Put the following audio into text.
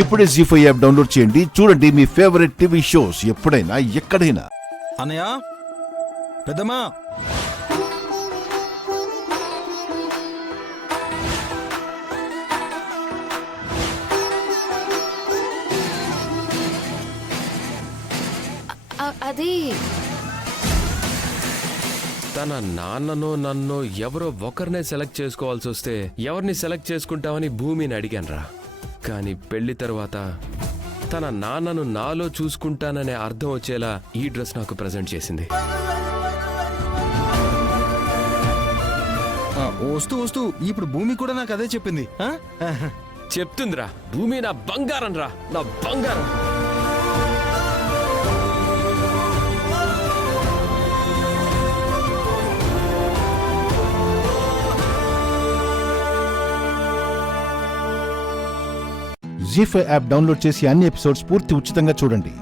ఇప్పుడే జీ5 app download చేయండి. చూడండి మీ ఫేవరెట్ టీవీ షోస్ ఎప్పుడైనా ఎక్కడైనా. అన్నయ్య, పెద్దమ్మా, అది తన నాన్ననో నన్నో ఎవరో ఒకరినే సెలెక్ట్ చేసుకోవాల్సి వస్తే ఎవరిని సెలెక్ట్ చేసుకుంటామని భూమిని అడిగాన్రా. కానీ పెళ్లి తర్వాత తన నాన్నను నాలో చూసుకుంటాననే అర్థం వచ్చేలా ఈ డ్రెస్ నాకు ప్రజెంట్ చేసింది. వస్తూ వస్తూ ఇప్పుడు భూమి కూడా నాకు అదే చెప్పింది. చెప్తుందిరా, భూమి నా బంగారం రా, నా బంగారం. జీ5 యాప్ డౌన్లోడ్ చేసి అన్ని ఎపిసోడ్స్ పూర్తి ఉచితంగా చూడండి.